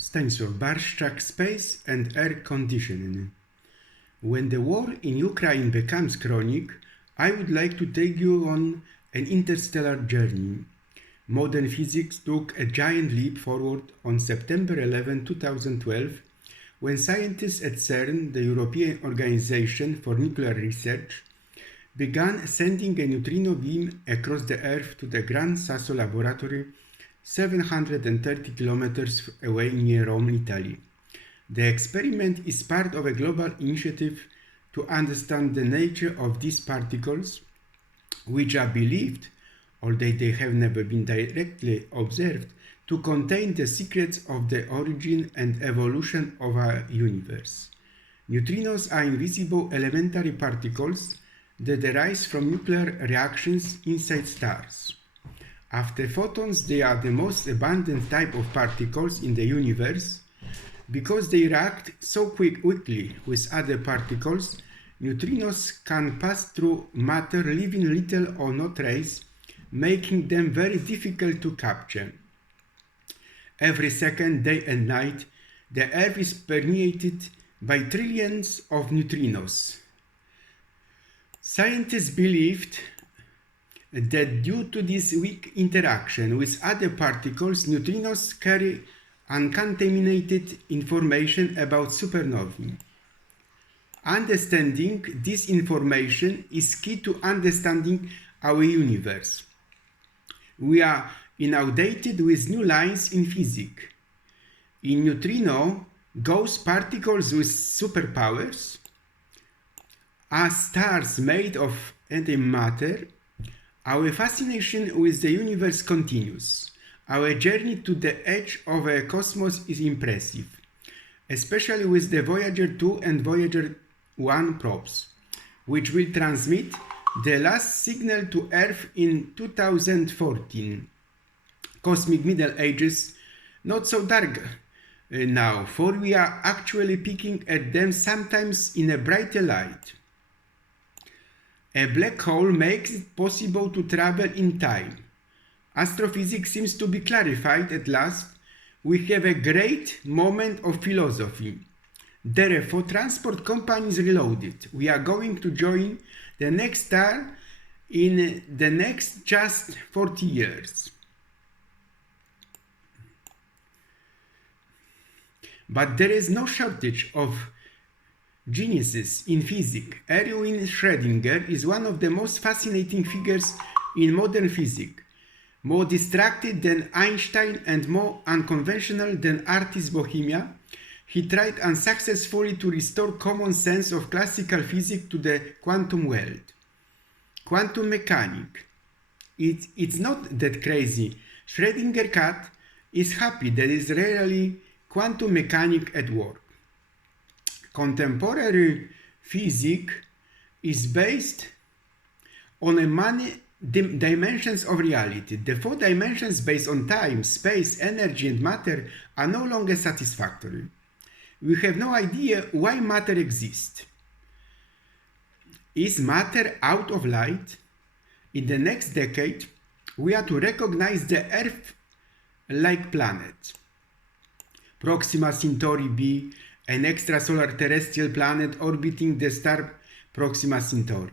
Stanisław Barszczak, Space and Air Conditioning. When the war in Ukraine becomes chronic, I would like to take you on an interstellar journey. Modern physics took a giant leap forward on September 11, 2012, when scientists at CERN, the European Organization for Nuclear Research, began sending a neutrino beam across the Earth to the Gran Sasso Laboratory 730 kilometers away near Rome, Italy. The experiment is part of a global initiative to understand the nature of these particles, which are believed, although they have never been directly observed, to contain the secrets of the origin and evolution of our universe. Neutrinos are invisible elementary particles that arise from nuclear reactions inside stars. After photons, they are the most abundant type of particles in the universe. Because they react so quickly with other particles, neutrinos can pass through matter leaving little or no trace, making them very difficult to capture. Every second, day and night, the Earth is permeated by trillions of neutrinos. Scientists believed that due to this weak interaction with other particles, neutrinos carry uncontaminated information about supernovae. Understanding this information is key to understanding our universe. We are inundated with new lines in physics. In neutrino, ghost particles with superpowers are stars made of antimatter. Our fascination with the universe continues. Our journey to the edge of the cosmos is impressive, especially with the Voyager 2 and Voyager 1 probes, which will transmit the last signal to Earth in 2014. Cosmic Middle Ages, not so dark now, for we are actually peeking at them sometimes in a brighter light. A black hole makes it possible to travel in time. Astrophysics seems to be clarified at last. We have a great moment of philosophy. Therefore, transport companies reloaded. We are going to join the next star in the next just 40 years. But there is no shortage of geniuses in physics. Erwin Schrödinger is one of the most fascinating figures in modern physics. More distracted than Einstein and more unconventional than artist Bohemia, he tried unsuccessfully to restore common sense of classical physics to the quantum world. Quantum mechanics. It's not that crazy. Schrödinger cat is happy that is rarely quantum mechanics at work. Contemporary physics is based on many dimensions of reality. The 4 dimensions based on time, space, energy, and matter are no longer satisfactory. We have no idea why matter exists. Is matter out of light? In the next decade, we are to recognize the Earth-like planet. Proxima Centauri b, an extrasolar terrestrial planet orbiting the star Proxima Centauri.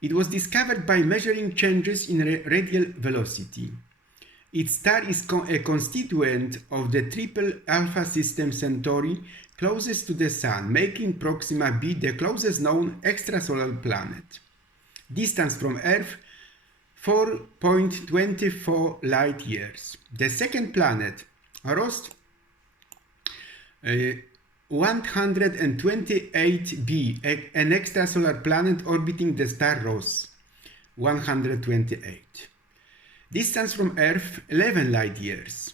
It was discovered by measuring changes in radial velocity. Its star is a constituent of the triple Alpha system Centauri closest to the Sun, making Proxima b the closest known extrasolar planet. Distance from Earth 4.24 light years. The second planet, Rost 128b, an extrasolar planet orbiting the star Ross 128. Distance from Earth 11 light years.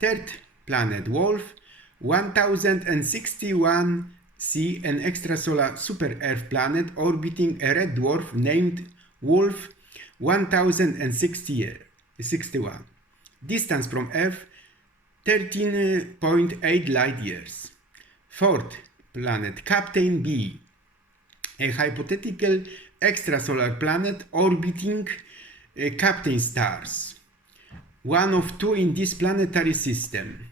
Third planet, Wolf 1061c, an extrasolar super-Earth planet orbiting a red dwarf named Wolf 1061. Distance from Earth 13.8 light years. Fourth planet, Captain B, a hypothetical extrasolar planet orbiting Captain stars, one of 2 in this planetary system.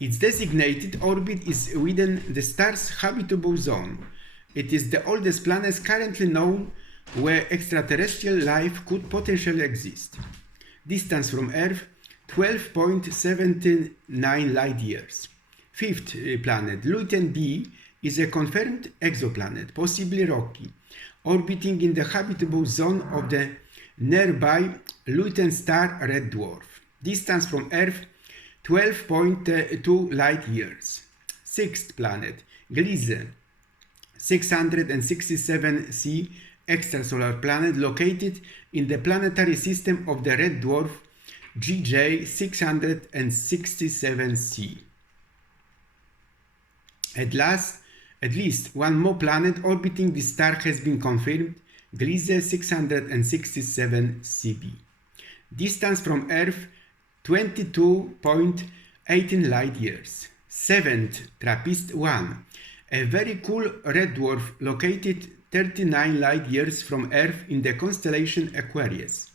Its designated orbit is within the star's habitable zone. It is the oldest planet currently known where extraterrestrial life could potentially exist. Distance from Earth 12.79 light years. Fifth planet, Luiten b, is a confirmed exoplanet, possibly rocky, orbiting in the habitable zone of the nearby Luiten star red dwarf. Distance from Earth 12.2 light years. Sixth planet, Gliese 667c, extrasolar planet located in the planetary system of the red dwarf GJ 667c. At least one more planet orbiting this star has been confirmed, Gliese 667cb. Distance from Earth 22.18 light years. Seventh, TRAPPIST-1, a very cool red dwarf located 39 light years from Earth in the constellation Aquarius.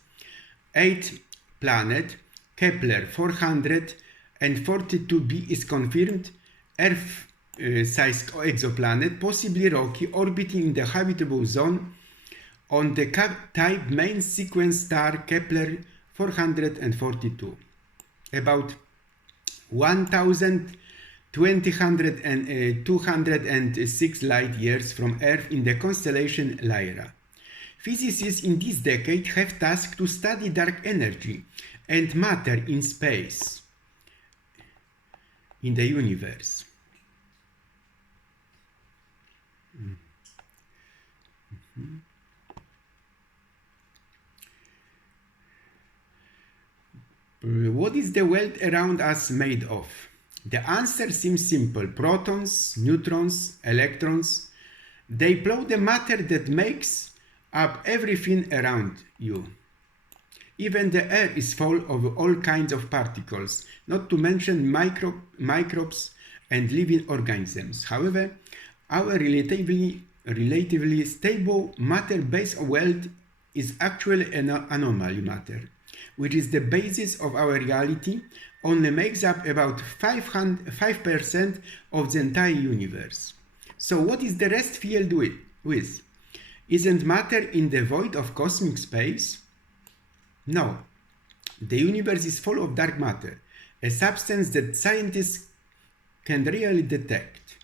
Eighth planet, Kepler 442b, is confirmed Earth-sized exoplanet, possibly rocky, orbiting in the habitable zone on the type main sequence star Kepler 442. About 1,206 light years from Earth in the constellation Lyra. Physicists in this decade have tasked to study dark energy and matter in space, in the universe. What is the world around us made of? The answer seems simple. Protons, neutrons, electrons. They plow the matter that makes up everything around you. Even the air is full of all kinds of particles, not to mention microbes and living organisms. However, our relatively stable matter-based world is actually an anomaly matter, which is the basis of our reality, only makes up about 5% of the entire universe. So what is the rest filled with? Isn't matter in the void of cosmic space? No. The universe is full of dark matter, a substance that scientists can really detect.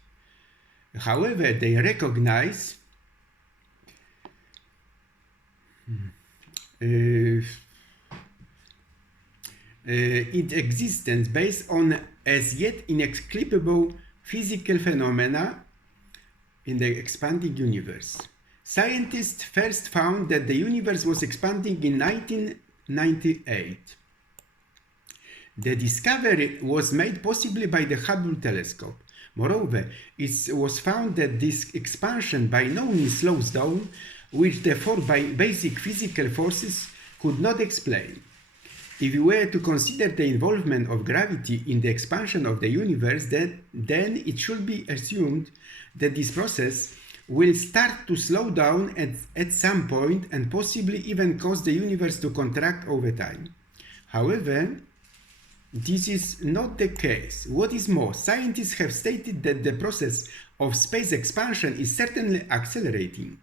However, they recognize its existence based on as yet inexplicable physical phenomena in the expanding universe. Scientists first found that the universe was expanding in 1998. The discovery was made possibly by the Hubble telescope. Moreover, it was found that this expansion by no means slows down, which the four basic physical forces could not explain. If we were to consider the involvement of gravity in the expansion of the universe, then it should be assumed that this process will start to slow down at some point and possibly even cause the universe to contract over time. However, this is not the case. What is more, scientists have stated that the process of space expansion is certainly accelerating.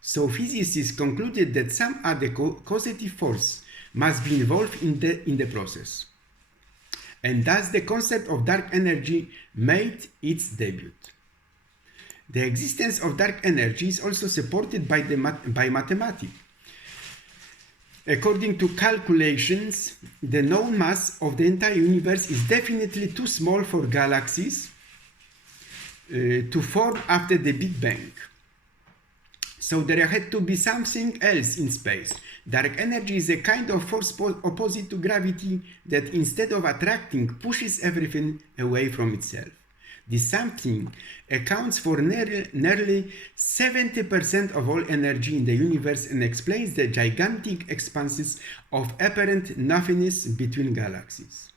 So physicists concluded that some other causative force must be involved in the process. And thus the concept of dark energy made its debut. The existence of dark energy is also supported by mathematics. According to calculations, the known mass of the entire universe is definitely too small for galaxies to form after the Big Bang. So there had to be something else in space. Dark energy is a kind of force opposite to gravity that instead of attracting, pushes everything away from itself. This something accounts for nearly 70% of all energy in the universe and explains the gigantic expanses of apparent nothingness between galaxies.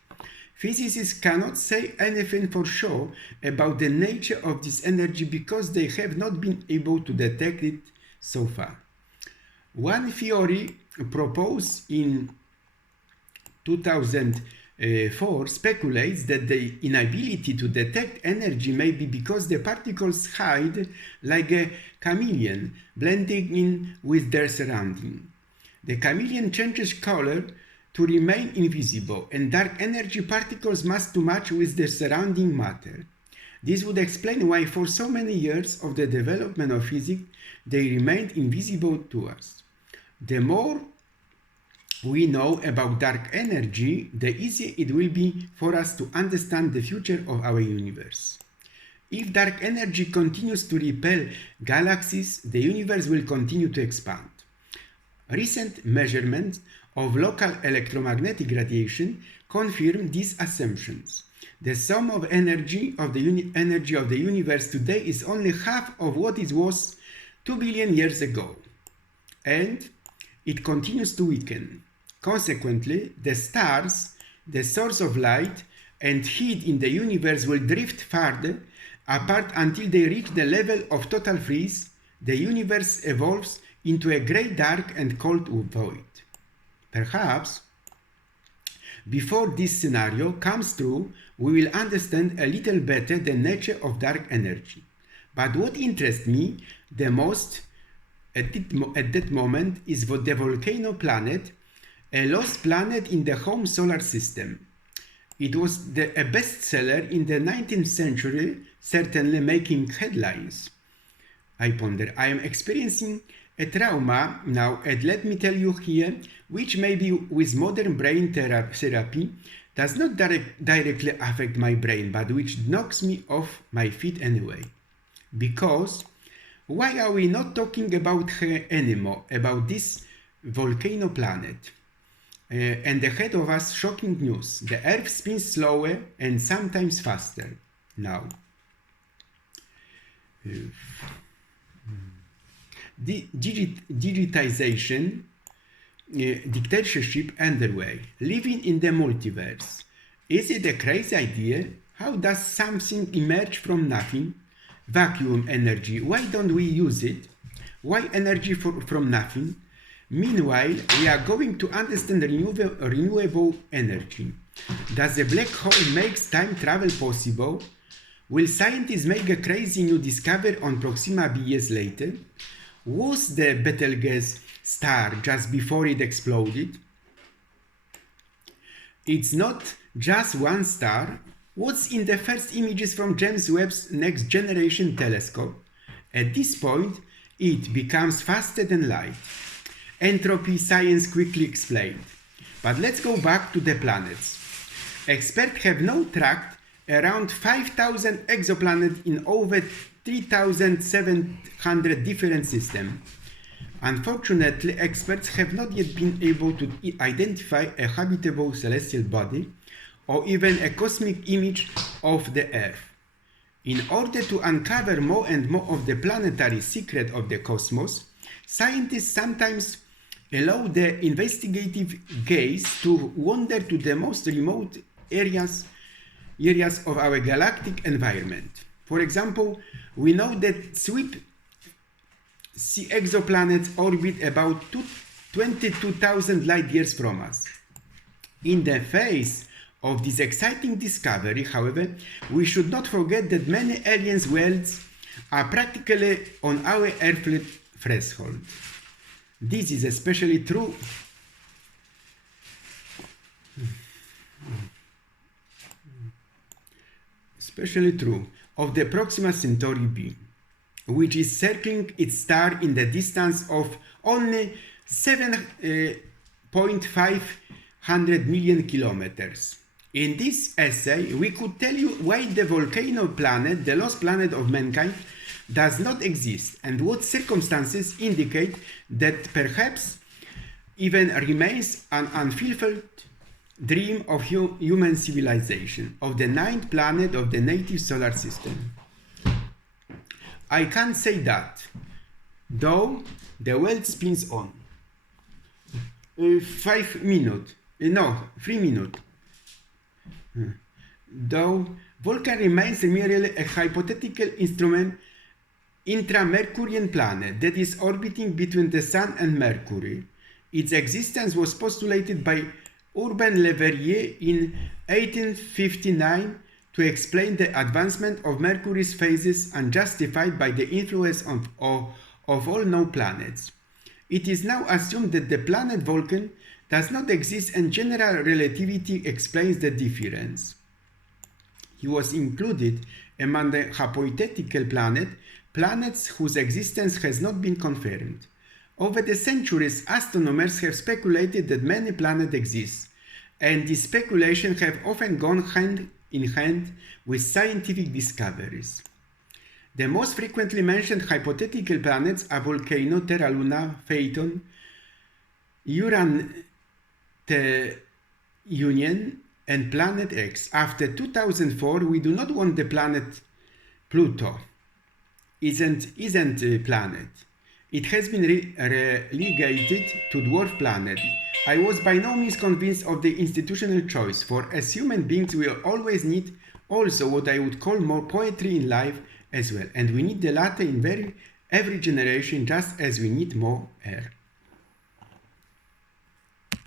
Physicists cannot say anything for sure about the nature of this energy because they have not been able to detect it so far. One theory proposed in 2000 4 speculates that the inability to detect energy may be because the particles hide like a chameleon, blending in with their surrounding. The chameleon changes color to remain invisible, and dark energy particles must to match with the surrounding matter. This would explain why for so many years of the development of physics they remained invisible to us. The more we know about dark energy, the easier it will be for us to understand the future of our universe. If dark energy continues to repel galaxies, the universe will continue to expand. Recent measurements of local electromagnetic radiation confirm these assumptions. The sum of energy of the universe today is only half of what it was 2 billion years ago, and it continues to weaken. Consequently, the stars, the source of light and heat in the universe, will drift farther apart until they reach the level of total freeze. The universe evolves into a great dark and cold void. Perhaps, before this scenario comes true, we will understand a little better the nature of dark energy. But what interests me the most at that moment is the volcano planet, a lost planet in the home solar system. It was a bestseller in the 19th century, certainly making headlines. I ponder, I am experiencing a trauma now, and let me tell you here, which maybe with modern brain therapy does not directly affect my brain, but which knocks me off my feet anyway. Because why are we not talking about her anymore, about this volcano planet? And ahead of us, shocking news. The Earth spins slower and sometimes faster now. Digitization, dictatorship underway, living in the multiverse. Is it a crazy idea? How does something emerge from nothing? Vacuum energy, why don't we use it? Why energy from nothing? Meanwhile, we are going to understand renewable energy. Does a black hole make time travel possible? Will scientists make a crazy new discovery on Proxima b years later? Was the Betelgeuse star just before it exploded? It's not just one star. What's in the first images from James Webb's Next Generation Telescope? At this point, it becomes faster than light. Entropy science quickly explained. But let's go back to the planets. Experts have now tracked around 5,000 exoplanets in over 3,700 different systems. Unfortunately, experts have not yet been able to identify a habitable celestial body or even a cosmic image of the Earth. In order to uncover more and more of the planetary secret of the cosmos, scientists sometimes allow their investigative gaze to wander to the most remote areas of our galactic environment. For example, we know that sweep sea exoplanets orbit about 22,000 light years from us. In the face of this exciting discovery, however, we should not forget that many alien worlds are practically on our earthly threshold. This is especially true of the Proxima Centauri b, which is circling its star in the distance of only 7.5 million kilometers. In this essay, we could tell you why the volcano planet, the lost planet of mankind, does not exist, and what circumstances indicate that perhaps even remains an unfulfilled dream of human civilization, of the ninth planet of the native solar system. I can't say that, though the world spins on. 3 minutes. Though Vulcan remains merely a hypothetical intra-Mercurian planet that is orbiting between the Sun and Mercury. Its existence was postulated by Urbain Le Verrier in 1859 to explain the advancement of Mercury's phases unjustified by the influence of all known planets. It is now assumed that the planet Vulcan does not exist and general relativity explains the difference. He was included among the hypothetical planets whose existence has not been confirmed. Over the centuries, astronomers have speculated that many planets exist, and these speculations have often gone hand in hand with scientific discoveries. The most frequently mentioned hypothetical planets are Volcano, Terra Luna, Phaethon, Uranus, Union, and Planet X. After 2004, we do not want the planet Pluto. Isn't a planet. It has been relegated to dwarf planet. I was by no means convinced of the institutional choice, for as human beings we always need also what I would call more poetry in life as well, and we need the latter in every generation just as we need more air.